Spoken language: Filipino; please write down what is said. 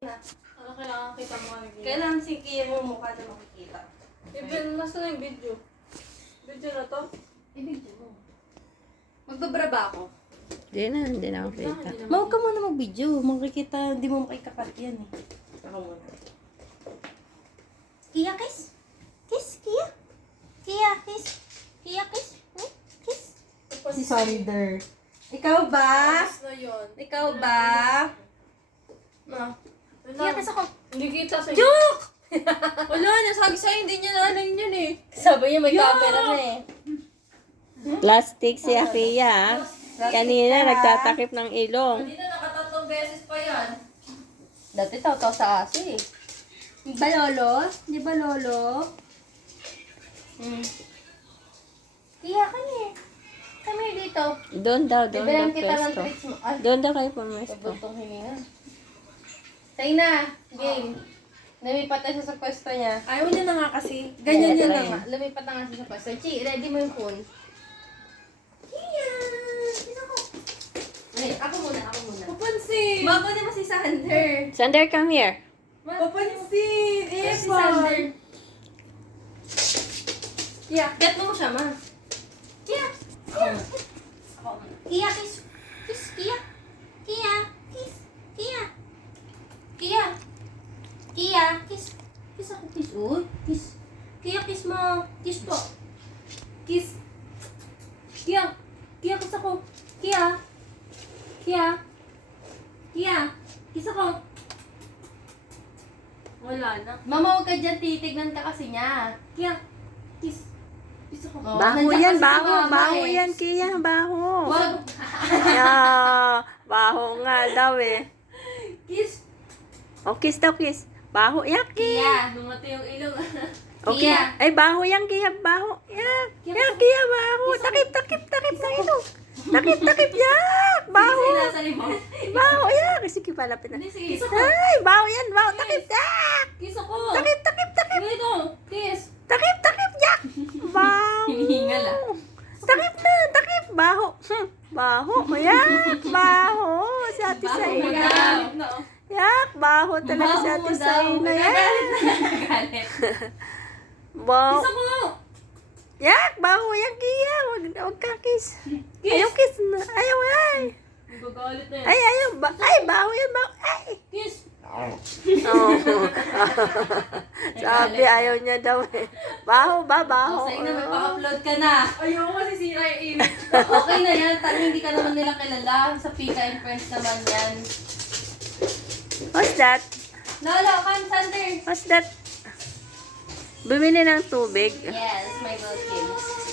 Ano kailangan kita mo ano gina? Kailangan si Kia mo mukha na makikita. Even, nasa na yung video? Video na to? I-video mo. Magbabra ba ako? Hindi na ako kita. Huwag ka muna mag-video. Makikita, hindi mo makikakat yan eh. Ako muna. Kia, kiss? Kiss, Kia? Kia, kiss? Kia, kiss? Hmm? Kiss? Si Sander. Ikaw ba? Tapos na yun. Ikaw ba? No. Kia, kiss ako. Hindi kita sa Joke! Wala, nasabi sa'yo, hindi niya naalala yun eh. Sabi niya may camera na eh. Plastic si Akia. Kanina nagtatakip ng ilong. Hindi na nakatatlong beses pa yan. Dati tao-tao sa aso eh. Di ba lolo? Di ba lolo? Tiya ka niya. Kami dito. Doon daw Bibilang kita ng pwesto. treats mo. Ay, Doon daw kayo pumesto. pabutong hininga. Say na, game. Lumipat na siya sa pwesto niya. Ayaw niya na nga kasi. Ganyan niya na nga. Lumipat na nga siya sa pwesto. Chi, ready mo yung phone. Tiya! Sino ko? Wait, ako muna. Papansin! Bago di ba si Sander? Sander, come here. Papansin! Eh, Si Sander. Yeah. Get mo siya, ma. Kia! Kia! Kia, kiss. Kiss, Kia. Kia, kiss. Kia. Kia. Kia, kiss. Kiss ako, kiss. Uy, kiss. Kia, kiss mo. Kiss po. Kiss. Kia. Kia, kiss ako. Kia. Kia. Kia. Kiss ako. Wala na. Mama, huwag ka dyan. Titignan ka kasi niya. Kia. Kiss. Kiss ako. Baho yan, baho yan, Kia, baho. Wag. Baho nga daw eh. Kiss. O, kiss daw, kiss. Baho, yak, Kia. Kia. Lumati yung ilong. Okay. Kia. Ay, baho yan, Kia, baho. Yak, yak, Kia, baho. Takip ng ilong. Takip, yak, baho. Nasa limang. Baho, yak. Sige, palapit na. Hindi, sige. Kiss ako. Ay, baho yan, baho. Takip, yak. Kiss ako. Takip. Dito. Kiss. Takip, yak. Baho. Hinihingal ah. Takip, baho. Baho, yak, baho. Si Ate Baho, Sai. magalit na. Yak, baho talaga si Ate Sai na yan. Nagagalit. Baho. Kiss ako. Yak, baho yan, Kia. Wag ka kiss. Ayaw kiss na. Ayaw, ay. Magagalit na yun. Ay, ayaw. Ay, baho yan, baho. Ay. Kiss. Oh. Sabi, ayaw niya daw eh. Baho ba, baho? Say na, magpa-upload ka na. Ayoko kasi sira yung init. Okay na yan. Tanging hindi ka naman nila kilala. Sa Pika and Friends naman yan. What's that? Lolo, come, Sander. What's that? Bumili ng tubig. Yes, my little kids.